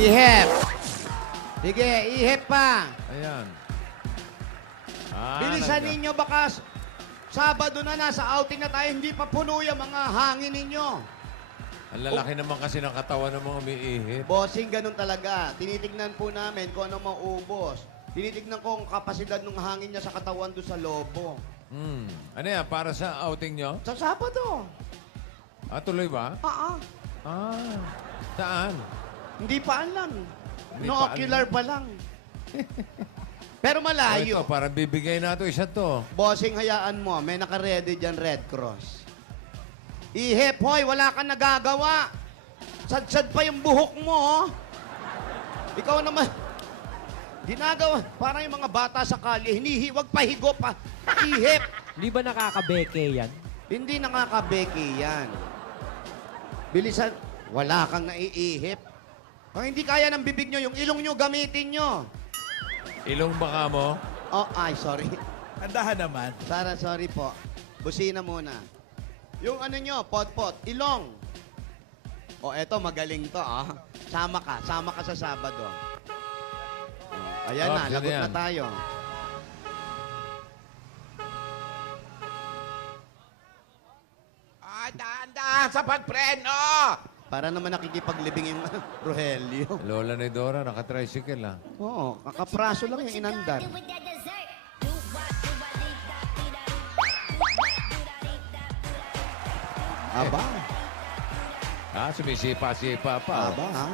Ihip. Sige, ihip pa. Ayan. Bilisan ninyo baka Sabado na nasa outing na tayo, hindi pa puno yung mga hangin ninyo. Ang lalaki naman kasi ng katawan ng mga umiihip. Bossing, ganun talaga. Tinitignan po namin kung ano maubos. Tinitignan ko ang kapasidad ng hangin niya sa katawan doon sa lobo. Ano yan? Para sa outing nyo? Sa Sabado. Tuloy ba? Saan? Hindi pa alam. Hindi No pa ocular pa lang. Pero malayo. Ito, parang bibigay na ito. Isa to. Bossing, hayaan mo. May naka-ready dyan, Red Cross. Ihip, hoy, wala kang nagagawa. Sad-sad pa yung buhok mo, oh. Ikaw naman, ginagawa. Parang yung mga bata sa kalye, hinihiwag pa, higo pa. Ihip. Hindi ba nakakabeke yan? Hindi nakakabeki yan. Bilisan, wala kang naiihip. Kung hindi kaya ng bibig nyo, yung ilong nyo, gamitin nyo. Ilong baka mo? Oh, ay, sorry. Andahan naman. Sarah, sorry po. Busina muna. Yung ano nyo, pot-pot, ilong. O, eto, magaling to, ah. Sama ka sa Sabado. Ayan na, Okay, lagot yan. na tayo. Dahan-dahan sa pagpreno! Para naman nakikipaglibing yung Rogelio. Lola ni Dora, naka-tricycle ah. Oo, kakapraso lang yung inandar. Aba, Sumisipa-sipa pa. aba, ha?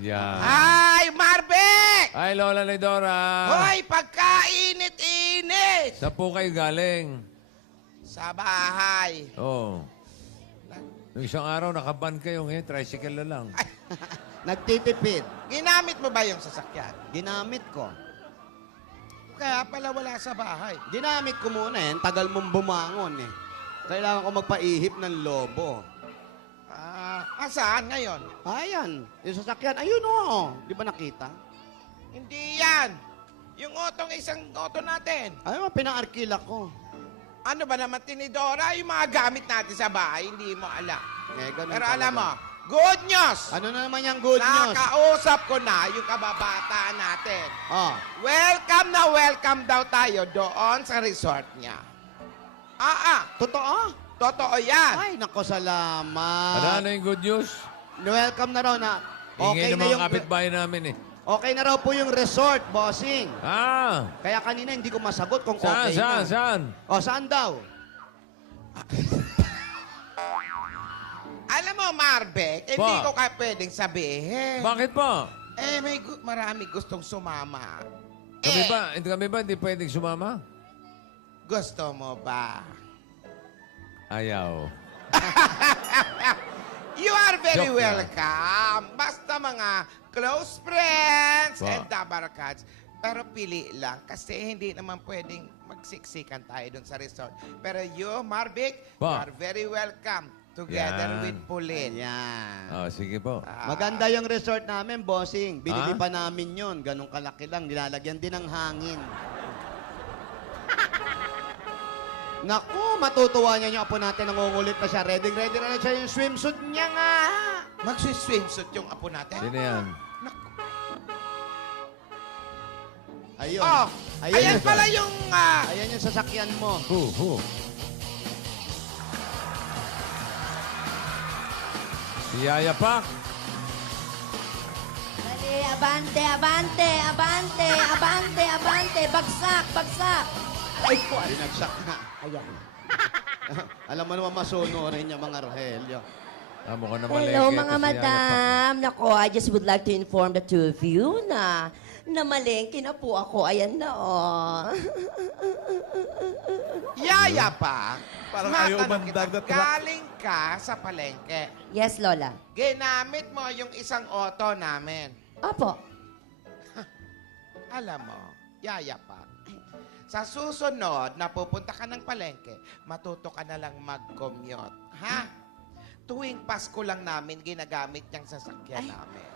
Yan. Ay, Marvick! Ay, Lola ni Dora. Hoy, pagkainit-init! Saan po kayo galing? Sa bahay. Oo. Nung isang araw, nakaban kayo ngayon, tricycle na lang. Nagtitipid. Ginamit mo ba yung sasakyan? Ginamit ko. Kaya pala wala sa bahay. Ginamit ko muna eh. Tagal mong bumangon eh. Kailangan ko magpaihip ng lobo. Saan ngayon? Ayan, yung sasakyan. Ayun o. Di ba nakita? Hindi yan. Yung otong isang auto natin. Ayun, pinaarkila ko. Ano ba naman, Tinidora? Yung mga gamit natin sa bahay, hindi mo alam. Ganun Pero talaga. alam mo, good news! Ano na naman yung good news? Nakausap ko na yung kababata natin. Oh, Welcome na welcome daw tayo doon sa resort niya. totoo? Totoo yan. Ay, nako, salamat. Ano yung good news? Welcome na raw na. Ingay Okay ng na mga yung... kapitbahay namin eh. Okay na raw po yung resort, bossing. Ah! Kaya kanina hindi ko masagot kung Saan, okay na. saan? O, saan daw? Alam mo, Marbek, hindi Ba? ko ka pwedeng sabihin. Bakit po? May marami gustong sumama. Kami ba hindi pwedeng sumama? Gusto mo ba? Ayaw. You are very Joke lang. welcome. Basta mga close friends Ba? and tabarkads. Pero pili lang kasi hindi naman pwedeng magsiksikan tayo dun sa resort. Pero you, Marvick, you Ba? are very welcome together Yan. with Pauline. Ayan. Sige po. Maganda yung resort namin, bossing. Binili Ah? pa namin yun. Ganong kalaki lang. Nilalagyan din ng hangin. Naku, matutuwa niya yung apo natin. Nangungulit na siya. Ready na siya yung swimsuit niya nga. Magsi-swimsuit yung apo natin. Sino yan? Ayun. Oh, ayan yung- pala yung... Ayan yung sasakyan mo. Who? Si Yaya Pak. Dali, abante, abante, abante, abante, abante. Bagsak, bagsak. Ay, po. Binagsak na. Ayan. Alam mo naman masunurin niya mga Rogelio. Mukhang na malengke Hello, ito mga si Yaya madam. Nako, I just would like to inform the two of you na namalengke na po ako. Ayan na, oh. Yaya pa. Parang ayaw matanong umandar kita, na truck. galing ka sa palengke. Yes, Lola. Ginamit mo yung isang auto namin. Opo. Alam mo, Yaya pa. Sa susunod na pupunta ka ng palengke, matuto ka na lang mag-commute. Ha? Tuwing Pasko lang namin ginagamit niyang sasakyan namin.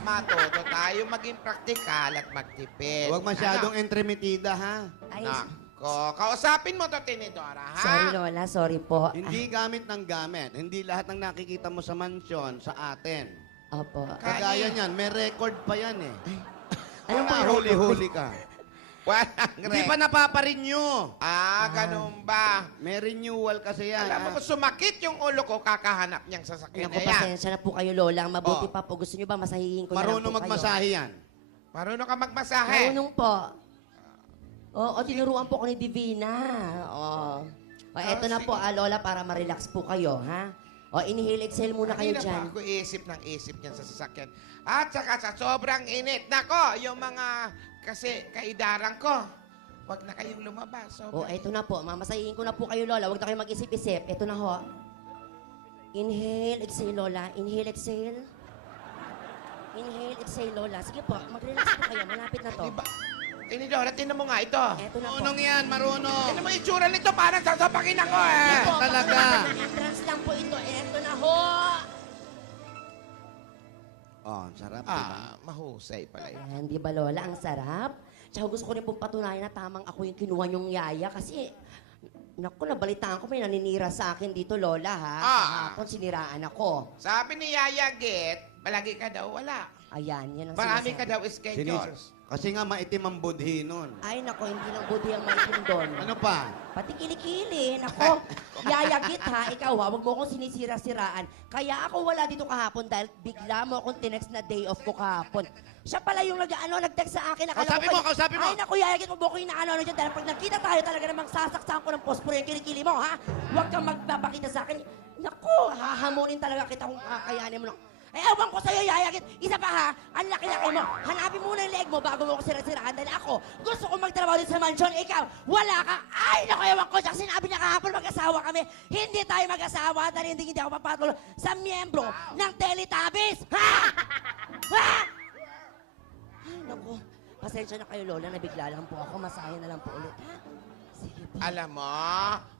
Matuto tayo maging praktikal at magtipid. Huwag masyadong entremetida, ha? Ay, Nako, kausapin mo to, Tinidora, ha? sorry, Lola. Sorry po. Hindi gamit ng gamit. Hindi lahat ng nakikita mo sa mansyon sa atin. Opo. Kagaya niyan, may record pa yan eh. Ano ba Wala, huli-huli ka. Walang Hindi pa napaparenew. ganun ba? May renewal kasi yan. Alam mo, kung sumakit yung ulo ko, kakahanap niyang sasakyan Naku, na yan. pasensya na po kayo, Lola. Mabuti Oh. pa po. Gusto nyo ba masahihin ko na lang Marunong po kayo? magmasahe yan. Marunong ka magmasahe. Marunong po. Oo, tinuruan po ko ni Divina. Oo. O, eto na sige. po, Lola, para ma-relax po kayo, ha? O, inhale, exhale muna kayo Kanina dyan. pa ako isip ng isip niyan sa sasakyan. At saka sa sobrang init. Nako, yung mga kasi kaidaran ko. Huwag na kayong lumabas. O, eto na po. Mamasahihin ko na po kayo, Lola. Huwag na kayo mag-isip-isip. Eto na ho. Inhale, exhale, Lola. Inhale, exhale. Inhale, exhale, Lola. Sige po, mag-relax po kayo. Malapit na to. Diba? Tinidora, tinan mo nga ito. Eto na po. Marunong yan, marunong. Tinan mo yung itsura nito, parang sasapakin ako eh. Ito, talaga. Entrance lang po ito. Eto na ho. Oh, sarap, diba? Mahusay pala yun. Ayan, di ba, Lola? Ang sarap. Tsaka gusto ko rin pong patunayan na tamang ako yung kinuha niyong yaya kasi, naku, nabalitaan ko may naninira sa akin dito, Lola, ha? Kahapon siniraan ako. Sabi ni Yaya Git, palagi ka daw wala. Ayan, yan ang Marami sinasabi. ka daw schedules. Kasi nga maitim ang budhi nun. Ay, nako, hindi lang buti ang maitim doon. Ano pa? Pati kilikili. Nako, yayagit ha, ikaw ha, huwag mo akong sinisira-siraan. Kaya ako wala dito kahapon dahil bigla mo akong tinext na day off ko kahapon. Siya pala yung nag-text sa akin. Kausapin mo, kausapin mo. Ay, naku, yayagit, huwag mo ko inaano dyan dahil pag nakita tayo talaga namang sasaksakan ko ng posporo yung kilikili mo, ha? Huwag kang magpapakita sa akin. Naku, hahamunin talaga kita kung kakayanin mo. Eh, ewan ko sa'yo, yayagit. Isa pa ha, ang laki-laki mo. Hanapin muna yung leg mo bago mo ko sira-siraan. Dahil ako, gusto ko magtrabaho dito sa mansion. Ikaw, wala ka. Ay, naku, ewan ko. Tsaka sinabi niya kahapon, mag-asawa kami. Hindi tayo mag-asawa dahil hindi ako papatuloy sa miyembro ng Teletubbies. Ha? Ha? Ay, naku. Pasensya na kayo, Lola. Nabigla lang po ako. Masahe na lang po ulit, ha? Sige po. Alam mo,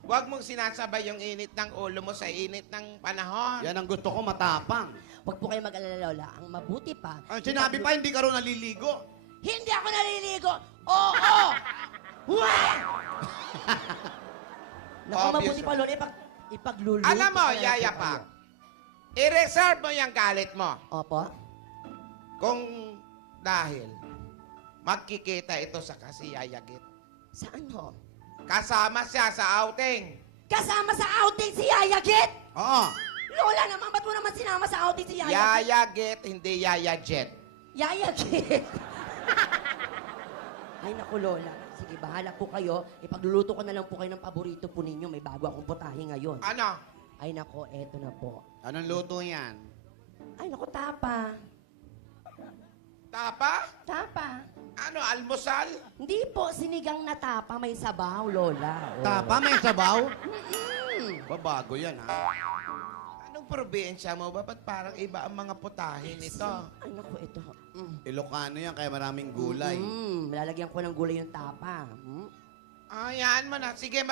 huwag mong sinasabay yung init ng ulo mo sa init ng panahon. Yan ang gusto ko, matapang. Huwag po kayo mag-alala, Lola. Ang mabuti pa... Ang sinabi pa, hindi ka rin naliligo. Hindi ako naliligo! Oo! Wah! Naku, Obvious mabuti pa, Lola. Ipagluluto. Alam mo, ko na lang Yaya po pa, kayo. i-reserve mo yung galit mo. Opo? Kung dahil magkikita ito sa kasi Yaya Git. Saan ho? Kasama siya sa outing. Kasama sa outing si Yaya Git! Oo. Lola naman, ba't mo naman sinama sa outing si Yaya Git? Yaya Git, hindi Yaya Jet. Yaya Git! Ay, naku, Lola. Sige, bahala po kayo. Ipagluluto ko na lang po kayo ng paborito po ninyo. May bago akong putahe ngayon. Ano? Ay, naku, eto na po. Anong luto yan? Ay, naku, tapa. Tapa? Tapa. Ano, almusal? Hindi po, sinigang na tapa. May sabaw, Lola. Oh. Tapa, may sabaw? Mm. Babago yan, ha? Anong probinsya mo ba? Ba't parang iba ang mga putahe nito? Ay, naku, ito. Ilocano yan, kaya maraming gulay. Lalagyan ko ng gulay yung tapa. Ayan mo na. Sige,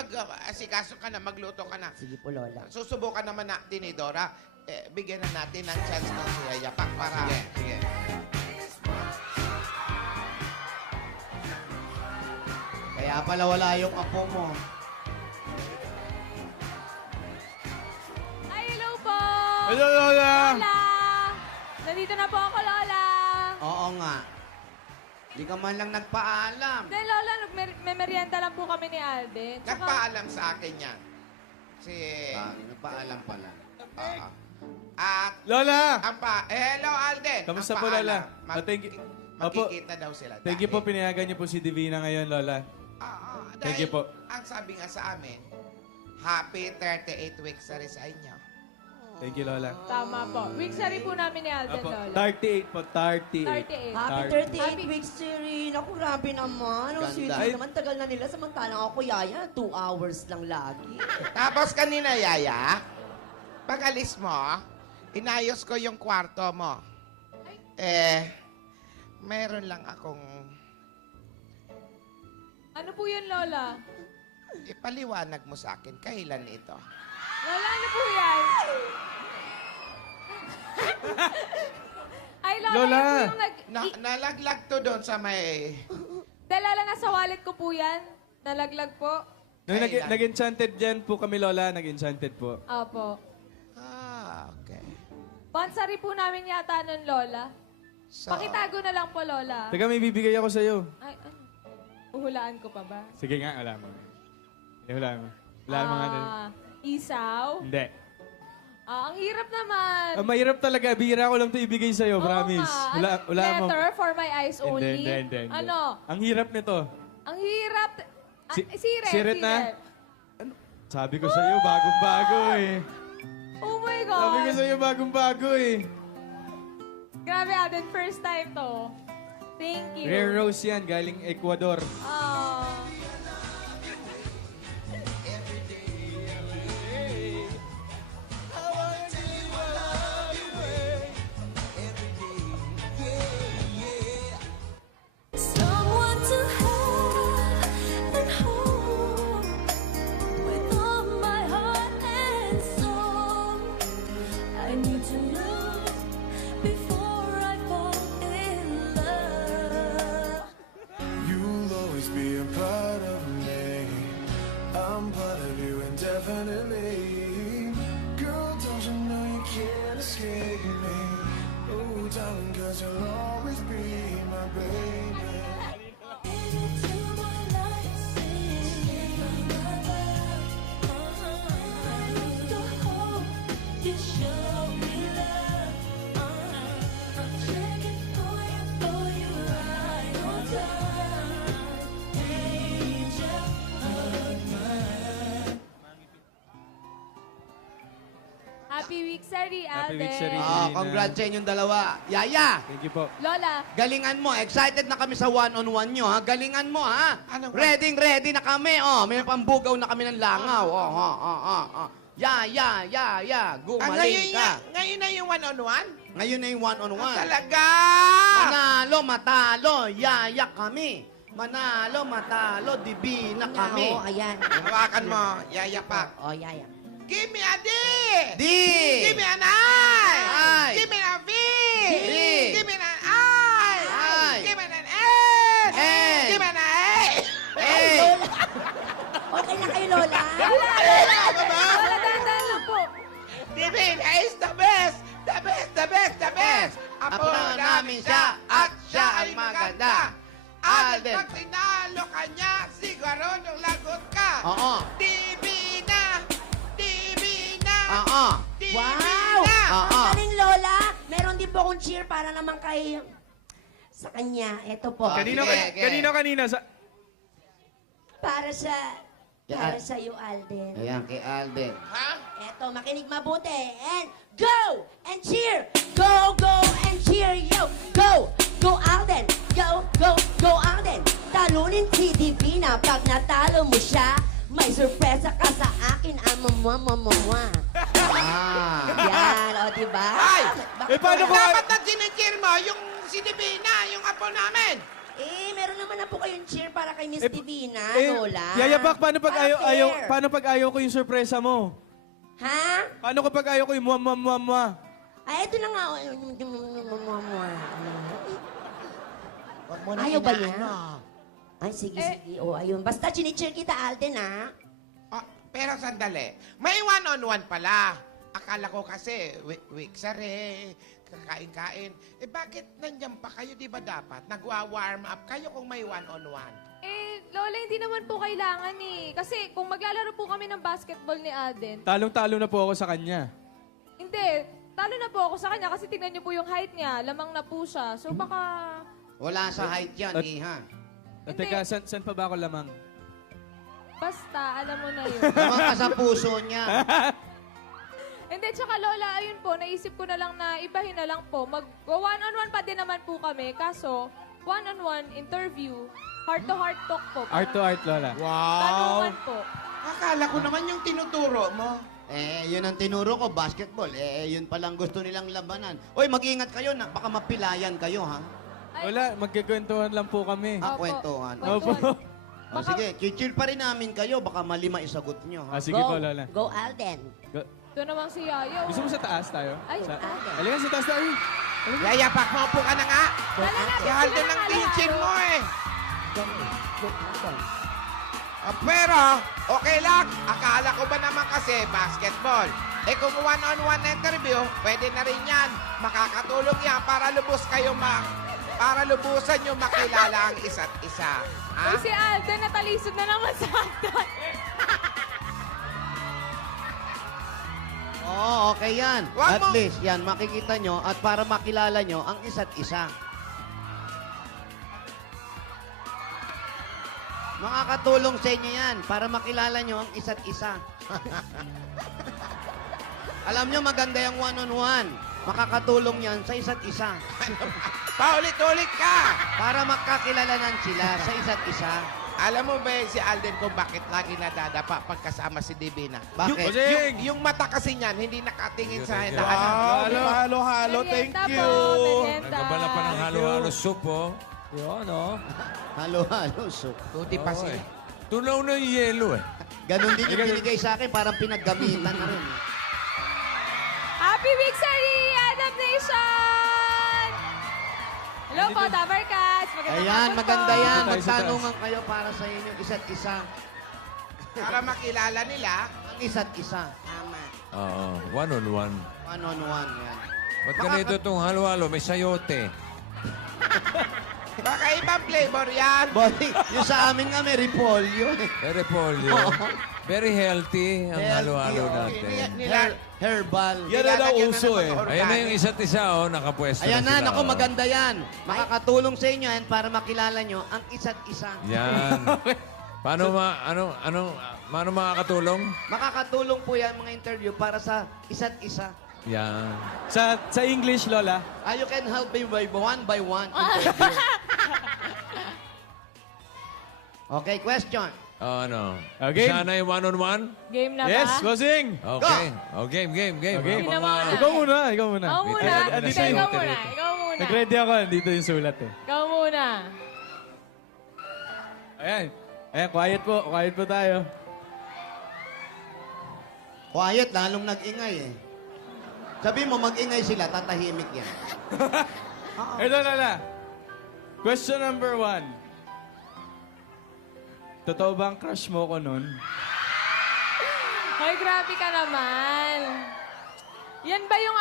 asikaso ka na, magluto ka na. Sige po, Lola. Susubukan naman natin ni Dora. Bigyan na natin ng chance ng si Yaya Pak para... Sige. Kaya pala wala yung apo mo. Ay, hello po! Hello, Lola! Lola! Nandito na po ako, Lola! Oo nga. Di ka man lang nagpaalam. Hindi, Lola, nagme-merienda lang po kami ni Alden. Tsaka, Nagpaalam sa akin yan. Si... Nagpaalam pala. At... Lola! Hello, Alden! Kamusta Ang po, Lola? paalam, Thank you. Magkikita daw sila. Thank you po, pinayagan niyo po si Divina ngayon, Lola. Thank you po. Ang sabi nga sa amin, happy 38 weeks na rin sa inyo. Thank you, Lola. tama po. Weeksary po namin ni Alden, Apo, Lola. 38 po, 38. 38. Happy Thirty. 38 weeks, Siri. Naku, grabe naman. Ang Ganda. sweet Ay. naman. Tagal na nila. Samantalang ako, Yaya, 2 hours lang lagi. Tapos kanina, Yaya, pag alis mo, inayos ko yung kwarto mo. Meron lang akong Ano po yun, Lola? ipaliwanag mo sa akin. Kailan ito? Lola, ano po yan? Ay, Lola, Lola! yan po yung Nalaglag to doon sa may... Lola, nasa wallet ko po yan. Nalaglag po. Nung Kailan? nag-enchanted dyan po kami, Lola. Nag-enchanted po. Opo. Okay. Once anniversary po namin yata nun, Lola. So, Pakitago na lang po, Lola. Teka, may bibigay ako sa'yo. Ay, ano? Uhulaan ko pa ba? Sige nga, wala mo. Hindi, wala mo. Wala mo nga din. Isaw? Hindi. Ang hirap naman. Mahirap talaga. Bihira ko lang ito ibigay sa'yo, Oo promise. nga. Wala mo. Letter for my eyes only? Hindi. Ano? Ang hirap nito. Ang hirap. Siret. Siret na? Sabi ko sa'yo, bagong-bago eh. Oh my Sabi ko God. sa'yo, bagong-bago eh. Grabe, Aden. First time to. Thank you. Rare rose yan, galing Ecuador. Ah. Someone to have and hold with all my heart and soul. I need to know before I fall in love. You'll always be a part of me. I'm part of you indefinitely. Girl, don't you know you can't escape me? Oh, darling, 'cause you'll always be my baby. Into my life, sing my love. The hope you show me love. I'm checking for you right on time. Angel of mine. Happy Weeksary, Alden. Happy Weeksary. Congrats sa inyong dalawa. Yaya, Thank you po. Lola, galingan mo. Excited na kami sa one-on-one nyo, ha? Galingan mo, ha? Anong- Ready na kami, oh. May pambugaw na kami ng langaw. Oh. Ya. Gumaling ka. Ngayon na yung one-on-one? Ngayon na yung one-on-one. Talaga! Manalo, matalo, yaya kami. Manalo, matalo, divina kami. Oo, ayan. Hawakan mo, yayapak. Oh, yaya. Give me a D! Di! Give me an I! I! Give me a V! V! Give me an I! I! Give me an S! N! Give me an A! Eh! Okay na kayo, Lola? Lola, dandan lang po. Divina is the best! The best, the best, the best! Apo namin siya at siya ay maganda. Alden, Alden. pag tinalo ka niya, siguro nung lagot ka. Oo. Divina! Divina! Oo. Wow! Divina! Oo. Ang galing, Lola. Meron din po akong cheer para naman kay... Sa kanya. Ito po. Kanino? Kanino? Para sa... Yan. Para sa iyo, Alden. Ayan, kay Alden. Ha? Eto, makinig mabuti. And go! And cheer! Go and cheer! Yo! Go, Alden! Go, Alden! Talunin si Divina. Pag natalo mo siya, may sorpresa ka sa akin. Ah. Yan, o, diba? Ay! Eh, paano ko... Dapat na sinigir mo yung si Divina, yung apo namin. Meron naman na po kayong cheer para kay Miss Eh, Divina, Eh, Lola. Yayapak, paano pag Para ayaw, fair. paano pag ayaw ko yung sorpresa mo? Ha? Paano kapag ayaw ko yung muwa? Ay, ito na nga. Ayaw ba niya? Ay, sige. O, ayun. Basta chinicheer kita, Alden, ha? Oh, pero sandali, may one-on-one pala. Akala ko kasi, wiksare, kakain-kain. Eh bakit nandyan pa kayo, di ba dapat? Nagwa-warm up kayo kung may one-on-one. Lola, hindi naman po kailangan eh. Kasi kung maglalaro po kami ng basketball ni Aden, Talong-talo na po ako sa kanya. hindi, talo na po ako sa kanya kasi tingnan niyo po yung height niya. Lamang na po siya. So baka... Wala sa height yan, At- iha. Hindi. Teka, saan pa ba ako lamang? Basta, alam mo na yun. Naman ka sa puso niya. Hindi, tsaka Lola, ayun po, naisip ko na lang na ibahin na lang po. Mag-one-on-one pa din naman po kami. Kaso, one-on-one interview, heart-to-heart talk po. Art to art, Lola. Tanungan po. Akala ko naman yung tinuturo mo. Yun ang tinuro ko, basketball. Yun palang gusto nilang labanan. Oy, mag-ingat kayo na baka mapilayan kayo, ha? Ay, Wala, magkikwentuhan lang po kami. Ah, Opo. kwentuhan. Opo. O, sige, chill pa rin namin kayo. Baka malima isagot nyo, ha? Sige po, Lola. Go, Alden. Ito namang si Yayo. Gusto mo sa taas tayo? Ay, Halika sa taas tayo. Yayapak mo po ka na nga. Dala natin Si Alden sila ang ng teacher kalaro. mo eh. Go, Alden. Pero, okay lang. Akala ko ba naman kasi basketball. Eh kung one-on-one na interview, pwede na rin yan. Makakatulong yan para para lubusan nyo makilala ang isa't isa. Ha? Uy, si Alden natalisod na naman sa hagdan. Oo, okay yan. Wag At mo- least, yan, makikita nyo at para makilala nyo ang isa't isa. Makakatulong sa inyo yan para makilala nyo ang isa't isa. Alam nyo, maganda yung one-on-one. Makakatulong yan sa isa't isa. Paulit-ulit ka! Para magkakilalanan sila sa isa't isa. Alam mo ba si Alden kung bakit lagi nadadapa pagkasama si Divina? Bakit? Yung mata kasi niyan, hindi nakatingin sa Thank you. halo. Merienda po, merienda. Nagabala pa ng halo-halo soup, oh. Yun, oh. Halo-halo, so. Tuti pa sila. Tunaw na yung yelo, eh. Ganon din yung binigay sa akin, parang pinaggamitan na rin. Happy Victory Adaptation! Hello po, Tabarkas. Magandang Ayan, hapon po. maganda yan. Tayo sa Magtanungan kayo para sa inyo isa't isa. Para makilala nila, Ang isa't isa. Tama. Oo, one-on-one. One-on-one yan. Ba't ganito itong halo-halo? May sayote. baka ibang flavor yan. Boy, yung sa amin nga may repolyo. Very polio. Very healthy ang halo-halo oh. natin. Herbal. Yan na daw uso eh. Ayan na yung isa't isa, oh. Nakapwesto Ayan na na, sila. naku, oh. maganda yan. Makakatulong sa inyo yan para makilala nyo ang isa't isa. Yan. Paano paano makakatulong? Makakatulong po yan mga interview para sa isa't isa. Yan. Sa English, Lola. You can help me by one interview. Okay, question. Oh, ano? Okay. Sana yung one-on-one? Game na ba? Yes, bossing! Okay. Oh, game. Okay. Sino muna? Ikaw muna, ikaw muna. Ikaw muna. Andito Ikaw yung- muna. Ikaw muna. Nag-ready ako, andito yung sulat eh. Ikaw muna. Ayan. Ayan, quiet po tayo. Quiet, lalong nag-ingay eh. Sabi mo, mag-ingay sila, tatahimik yan. Ito na. Question number 1. Totoo bang crush mo ko nun? Hoy, grabe ka naman. Yan ba yung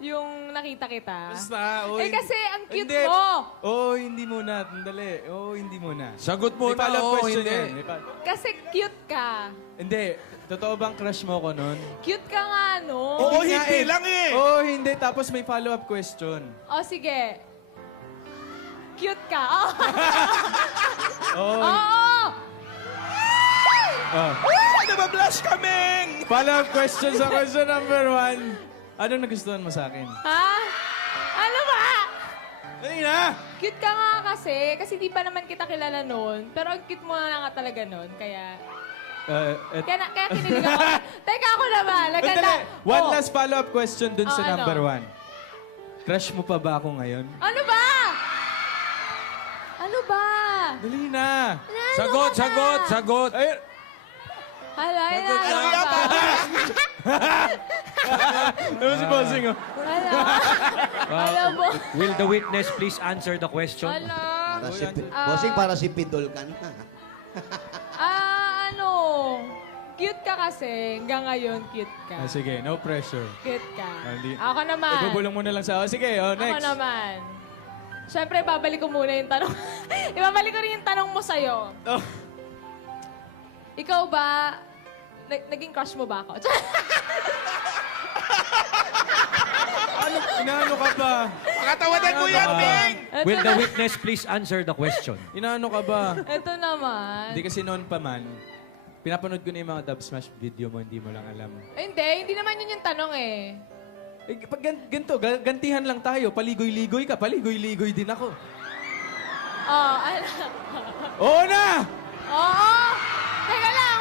yung nakita kita? Basta, Eh kasi ang cute Hindi. mo. Hindi muna. Tandali. Hindi muna. Sagot May muna, follow-up oo, question hindi. yan. Kasi cute ka. Hindi. Totoo bang crush mo ko nun? Cute ka nga, no? hindi lang eh. Oo, hindi. Tapos may follow-up question. O, sige. Cute ka. Oh. Oh, Oo! Nabablush kaming! Follow-up question sa question number 1. Anong nagustuhan mo sa akin? Ha? Ano ba? Dali na! Cute ka nga kasi. Kasi di pa naman kita kilala noon. Pero ang cute mo na nga talaga noon. Kaya kaya kinilig ako. Teka ako naman. Naganda. One Oh. last follow-up question dun sa ano? number 1. Crush mo pa ba ako ngayon? Ano ba? Ano ba? Dali na! Sagot. Ay, Hala, inaano ka ba? ano si Bossing oh? Hala. Hala mo. Will the witness please answer the question? Hala. Para si Bossing, para si Pidol ka na. Cute ka kasi. Hanggang ngayon, cute ka. Sige, no pressure. Cute ka. Hindi. Ako naman. Ibubulong mo na lang sa... sige, Ako next. naman. Siyempre, babalik ko muna yung tanong. Ibabalik ko rin yung tanong mo sa'yo. Oh. Ikaw ba, naging crush mo ba ako? Inaano ka ba? Pakatawanan mo yan, Bing! Will the witness please answer the question? Inaano ka ba? Ito naman. Hindi kasi noon pa man, pinapanood ko na yung mga Dub Smash video mo, hindi mo lang alam. Hindi naman yun yung tanong eh. Pag ganito, gantihan lang tayo. Paligoy-ligoy ka, paligoy-ligoy din ako. Oh, ano? Oo na! Oo! Teka lang,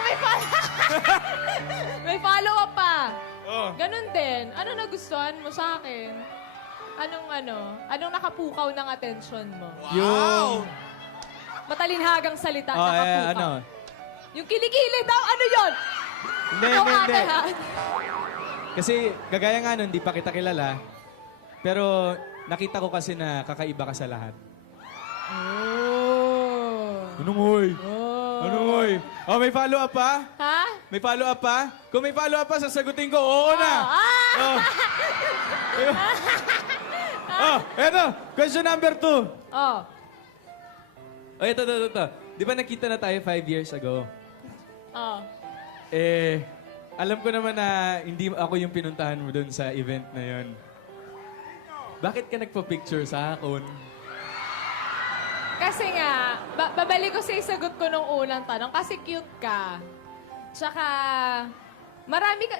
may follow-up pa. Oh. Ganun din. Ano nagustuhan mo sa akin? Anong nakapukaw ng atensyon mo? Yung... Matalinhagang salita, Oh, nakapukaw. ano? Yung kilikili daw, ano yun? Hindi, Ikaw, hindi, ate, hindi. ha? Kasi kagaya nga nun, di pa kita kilala. Pero nakita ko kasi na kakaiba ka sa lahat. Oh. Anong hoy? Oh. Ano, oy? Oh, may follow-up pa? Ha? May follow-up pa? Kung may follow-up pa, sasagutin ko, oo na. Oh. Oh, eto. Question number 2. Oh. Oh, ito. Di ba nakita na tayo 5 years ago? Oh. Alam ko naman na hindi ako yung pinuntahan mo doon sa event na yon. Bakit ka nagpa-picture sa akin? Kasi nga, babalik ko sa sagot ko nung unang tanong kasi cute ka. Tsaka,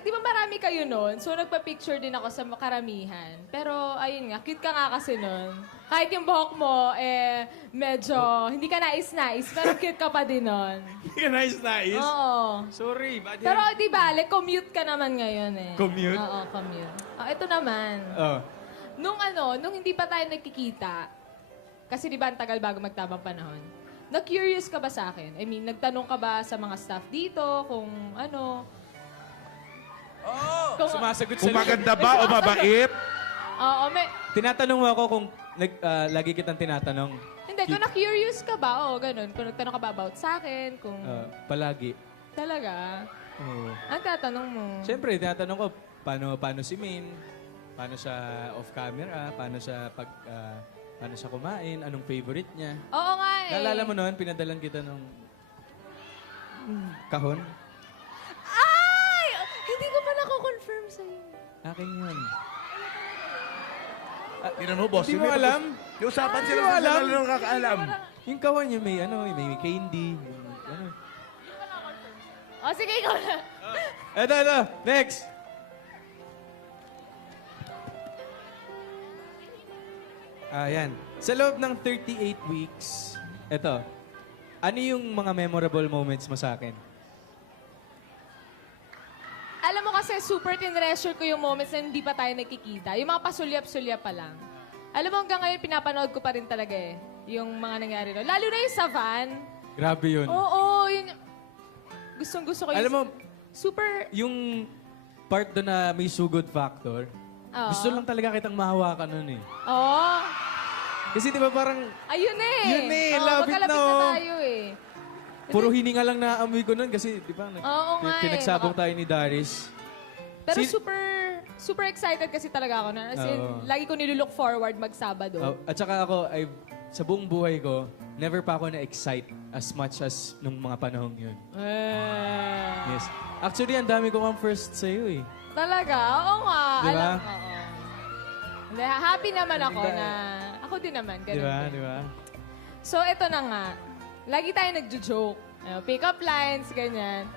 di ba marami kayo nun? So, nagpa-picture din ako sa karamihan. Pero, ayun nga, cute ka nga kasi nun. Kahit yung buhok mo, medyo, hindi ka nais-nais, pero cute ka pa din nun. Hindi ka nice. Oo. Sorry, bad Pero, di ba, commute ka naman ngayon eh. Commute? Oo, commute. Ito naman. Oh. Nung hindi pa tayo nagkikita, kasi di ba ang tagal bago magtamang panahon, na-curious ka ba sa akin? I mean, nagtanong ka ba sa mga staff dito kung ano? Kung, Sumasagot sa Maganda ba o mabait? Oo, Tinatanong mo ako kung lagi kitang tinatanong. hindi, kung na-curious ka ba, o ganun. Kung nagtanong ka ba about sa akin, kung Palagi. talaga, Oo. ang tatanong mo. Siyempre, tinatanong ko, paano si Min? Paano siya off-camera? Paano siya paano siya kumain? Anong favorite niya? Oo nga eh. Naalala mo noon, pinadalan kita nung kahon? Ay! Hindi ko pa nako-confirm sa'yo. Akin yun. Tingnan mo, boss. Hindi mo alam? Yung usapan Hindi sila mo sa alam? lalo ng kakaalam. Yung kahon niya may candy. Ano? O, sige, ikaw na. Eto. Next. Ayan. Sa loob ng 38 weeks, eto, ano yung mga memorable moments mo sa akin? Alam mo kasi super tinreasure ko yung moments na hindi pa tayo nagkikita. Yung mga pasulyap-sulyap pa lang. Alam mo hanggang ngayon pinapanood ko pa rin talaga eh. Yung mga nangyari doon. Lalo na yung sa van. Grabe yun. Oo, yun. Gustong-gusto ko yun. Alam mo, Super, yung part doon na may sugod factor, Oo. gusto lang talaga kitang mahawakan nun eh. oo. Kasi di ba parang Ayun eh. Yun eh, Oo, love it magkalapit na, na oh. tayo eh. puro hininga lang naamoy ko nun kasi di ba Oo nga eh. pinagsabong tayo ni Darius. Pero Si- super excited kasi talaga ako. As in, Oo. lagi ko nilulook forward mag-Sabado. Oh, at saka ako, sa buong buhay ko, never pa ako na-excite as much as nung mga panahong yun. Yes. Actually, ang dami ko ang first sa'yo eh. Talaga? Oo nga. Di ba? Oo. Hindi, happy naman ako Di ba? na... Ako din naman. Di Ganun ba? din. Di ba? So, ito na nga. Lagi tayo nagjo-joke. Pick up lines, ganyan.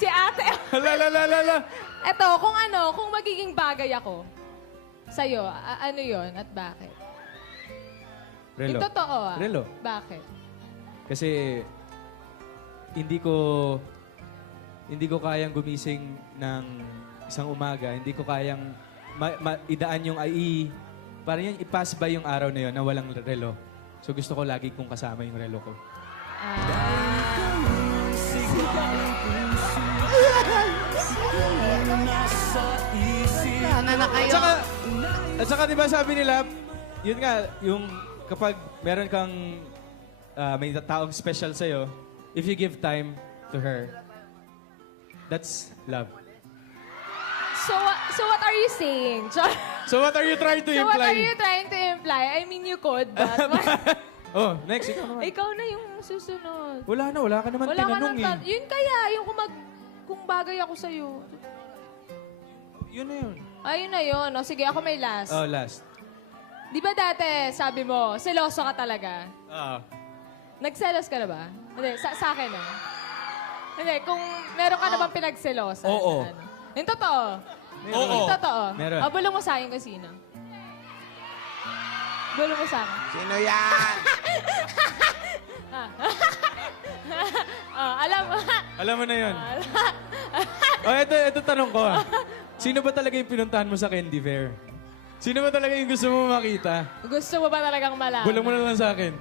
Si ate... Hala. Eto, kung magiging bagay ako sa'yo, ano yon at bakit? Relo. Yung totoo Relo. Bakit? Kasi hindi ko kayang gumising ng isang umaga, hindi ko kayang idaan yung parang yung i-pass by yung araw na yun na walang relo. So gusto ko lagi kong kasama yung relo ko. Sana na kayo. At saka di ba sabi nila, yun nga, yung kapag meron kang may taong special sa'yo, if you give time to her, that's love. So what are you saying? So what are you trying to So what imply? are you trying to imply? I mean, you could, but... Oh, next, ikaw naman. Ikaw na yung susunod. Wala ka naman Wala ka tinanong nang eh. Yun kaya, yung kung bagay ako sa'yo. Yun na yun. Ayun na yun. O, sige, ako may last. Oh, last. Di ba dati, sabi mo, seloso ka talaga? Oo. Nagselos ka na ba? Hindi, sa akin eh. Hindi, kung meron ka na bang pinagselosan. Oo. Ano? Yung totoo. Oo. Yung totoo. Meron. O, bulong mo sa akin kung sino. Bulong mo sa akin. Sino yan? Alam mo. Alam mo na yun. Oh, ito tanong ko. Sino ba talaga yung pinuntahan mo sa Candy Fair? Sino ba talaga yung gusto mo makita? Gusto mo ba talagang malaman? Bulang mo na lang sa akin.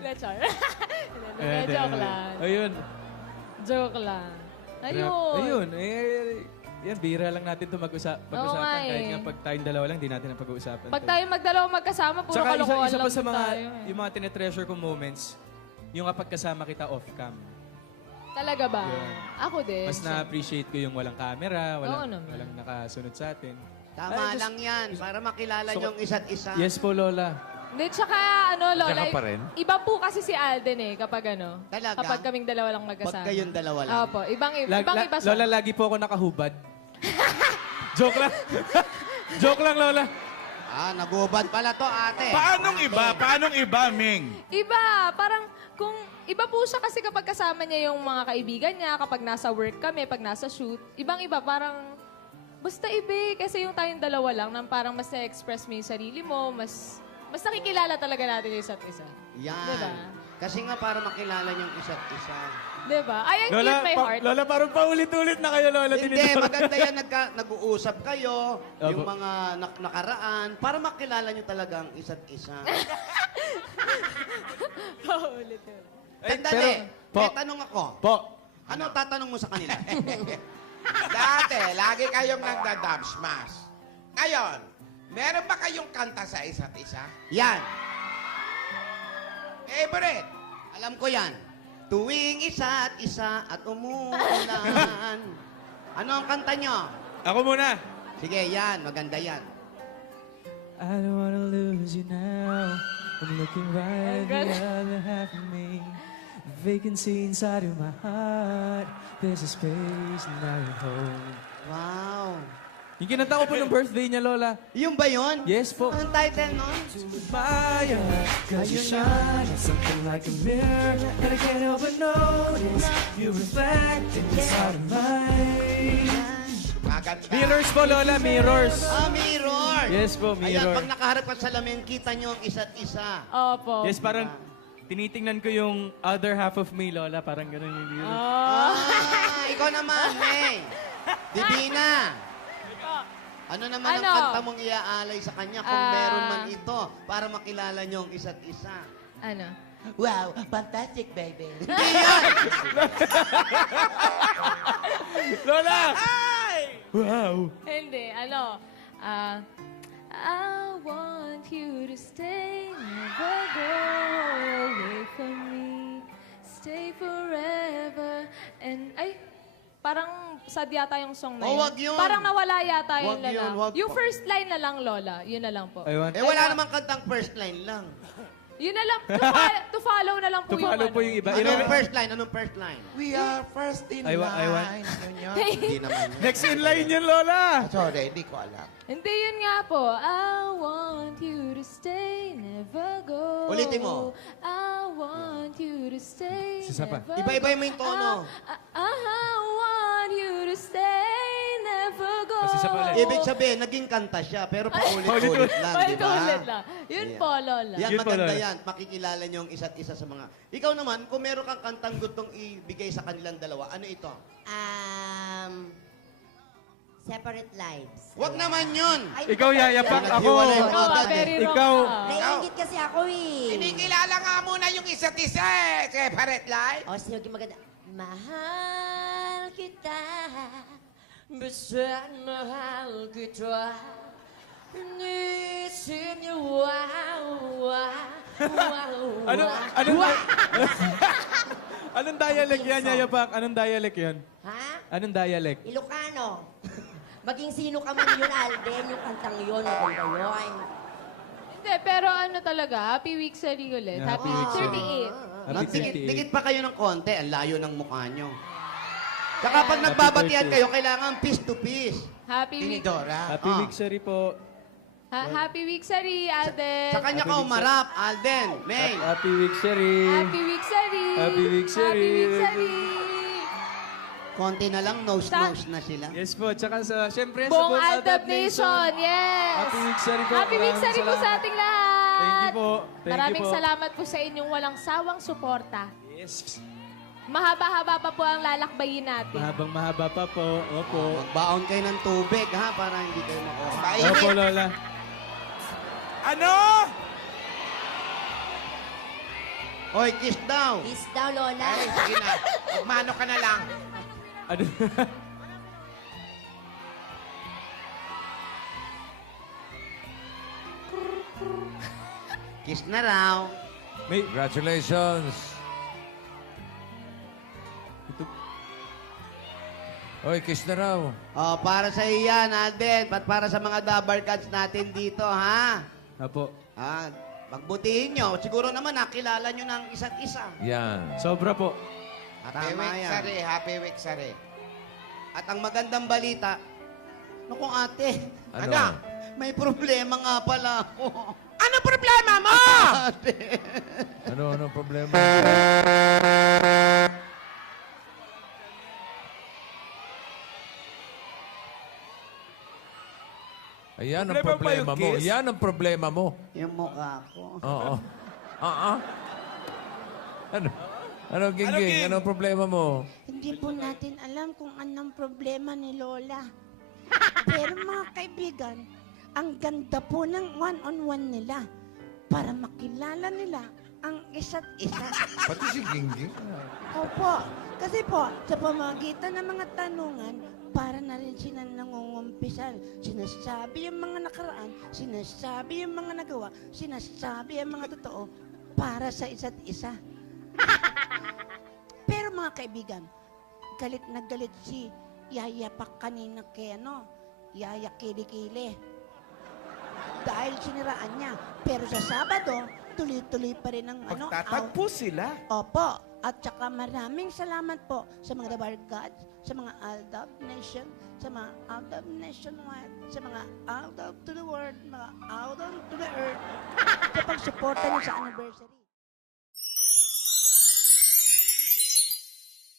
Hindi, char. Hindi, joke lang. Ayun. Joke lang. Ayun. Ayun. yan, bira lang natin ito pag-usapan. nga Kahit eh. nga pag tayong dalawa lang, di natin ang pag-uusapan. Pag to. tayo magdalawa magkasama, puro Tsaka kalokohan isa lang pa sa din mga, tayo. Eh. yung mga tinetreasure kong moments, yung kapag kasama kita off-cam. Talaga ba? Yun. Ako din. Mas na-appreciate ko yung walang camera, Oo naman. walang nakasunod sa atin. Tama Ay, just- lang yan, para makilala So- niyong isa't isa. Yes po, Lola. Hindi, tsaka Lola, Tsaka pa rin? iba po kasi si Alden kapag Talaga? kapag kaming dalawa lang magkasama. Pag kayong dalawa lang. Opo, ibang iba siya. Lola, lagi po ako nakahubad. Joke lang. Joke lang, Lola. Nagubad pala to, ate. Paanong iba? Paanong iba, Ming? Iba, parang kung iba po siya kasi kapag kasama niya yung mga kaibigan niya, kapag nasa work kami, pag nasa shoot, ibang-iba, parang basta iba kasi yung tayong dalawa lang, nang parang mas na-express mo yung sarili mo, mas nakikilala talaga natin yung isa't isa. Yan. Diba? Kasi nga para makilala niyong isa't isa. Diba? Ay, ang Lola, cute my heart. Lola, parang paulit-ulit na kayo, Lola. Hindi, Tinidora. maganda yan. Nag-uusap kayo, Opo. yung mga nakaraan, para makilala niyo talaga ang isa't isa. Paulit-ulit. Sandali, po. may tanong ako. Po. Ano tatanong mo sa kanila? Dati, lagi kayong nagda-dub smash. Ngayon, meron ba kayong kanta sa isa't isa? Yan. Favorite? Alam ko yan. Tuwing isa't isa at umuulan. Ano ang kanta nyo? Ako muna. Sige, yan. Maganda yan. I don't wanna lose you now. I'm looking right at the Ang other half of me. Vacancy inside of my heart. There's a space now you're home. Wow. Yung kinanta ko po ng birthday niya, Lola. Yung ba yun? Yes po. Ang title nun? Maya, cause you shine on something like a mirror. And I can't help but notice you reflect inside of mine. Maganda. Mirrors po, Lola, mirrors. Mirror. Yes po, Ayan, mirror. pag nakaharap ka sa salamin, kita nyo ang isa't isa. Opo. Yes, parang tinitingnan ko yung other half of me, Lola. Parang gano'n yung mirror. Ikaw naman, May. Divina. Ano naman Ano? ang kanta mong iaalay sa kanya kung meron man ito para makilala nyo ang isa't isa? Ano? Wow, fantastic, baby. Hindi yan! Lola! Wow! Hindi, I want you to stay, never go away from me. Stay forever. And, parang sad yata yung song na Oh, yun. wag yun. Parang nawala yata yun Wag na yun, lang. wag Yung po. first line na lang, Lola. Yun na lang po. I want Wala namang kantang first line lang. Yun na lang. To follow na lang po to yung follow po yung iba. Anong first line? Anong first line? We are first in I want- line. Yun yun. Hindi naman yun. Next in line yun, Lola! Sorry, hindi ko alam. Hindi, yun nga po. I want you to stay, never go. Ulitin mo. I want you to stay, Isa pa. never Iba-iba mo yung tono. I want you to stay, never go. Mas isa pa ulit. Ibig sabihin, naging kanta siya, pero paulit-ulit lang, di ba? Ulit lang. Yun Yeah. po, Lola. Yan, Yun po, maganda Lola. yan. Makikilala niyo ang isa't isa sa mga... Ikaw naman, kung meron kang kantang gustong ibigay sa kanilang dalawa, ano ito? Separate lives. Wag naman yun! Ay, Ikaw, yayapak ako. Naghiwalay mo Ikaw, agad eh. very wrong Ikaw. ka. Naiingit kasi ako eh. Kinikilala nga muna yung isa't isa eh. Separate life. O, sino yung maganda? Mahal kita, basta mahal kita. Nisip niya, wow, wow, Anong dialect yan, Yayapak? Anong dialect yan? Ha? Anong dialect? Ilocano. Maging sino ka man yun, Alden, yung kantang yun, maganda yun. Hindi, pero ano talaga, Happy Week sa ulit. Yeah, Happy Happy Week Week, 38. Happy Magdikit 38. pa kayo ng konti, ang layo ng mukha nyo. Saka pag nagbabatian 38. kayo, kailangan piece to piece. Happy Week. Tinidora. Happy week, sorry po. Happy Week Sari, Alden. Sa kanya ka umarap, Alden, May. Happy week, sorry. Happy Week Sari. Happy Week, Sari. Happy Week Sari. Konti na lang, nose-nose na sila. Yes po, tsaka sa, syempre, sa Buong buong Aldab Nation, yes. Happy week, sorry po. Happy Week Maraming Sari po sa salamat. ating lahat. Thank you po. Thank Maraming you po. salamat po sa inyong walang sawang suporta. Yes. Mahaba-haba pa po ang lalakbayin natin. Mahabang mahaba pa po. Opo. Magbaon kayo ng tubig, ha, para hindi kayo makuha. Opo, Lola. Ano? Hoy, kiss daw. Kiss daw, Lola. Ay, sige na. Magmano ka na lang. Ano? kiss na raw. May, Congratulations. ito, Oy, kiss na raw. Oh, para sa iyo yan, Alden. At para sa mga Dabarkads natin dito, ha? Apo. Ah, magbutihin nyo. Siguro naman nakilala nyo ng isa't isa. Yan. Sobra po. Happy Tama week, yan. sari. Happy week, sari. At ang magandang balita, naku ate, Ano? may problema nga pala ako. Ano problema mo? Ate. Ano problema? Ayan ang Problema ba problema yung mo. kiss? Yan ang problema mo. Yung mukha ko. Oo. Ano? Ano, Gingging? Ging? Ano ang problema mo? Hindi po natin alam kung anong problema ni Lola. Pero mga kaibigan, ang ganda po ng one-on-one nila para makilala nila ang isa't isa. Pati si Gingging. Opo, kasi po, sa pamagitan ng mga tanungan, para na rin sila nangungumpisal. Sinasabi yung mga nakaraan, sinasabi yung mga nagawa, sinasabi ang mga totoo para sa isa't isa. Pero mga kaibigan, galit na galit si Yaya pa kanina kay Yaya Kili-Kili. Dahil siniraan niya. Pero sa Sabado, tuloy-tuloy pa rin ang Magtatagpo sila. Opo. At saka maraming salamat po sa mga Dabarkads, sa mga Aldab Nation, sa mga Aldab Nationwide, sa mga Aldab to the world, mga Aldab to the earth, sa pagsuporta niyo sa anniversary.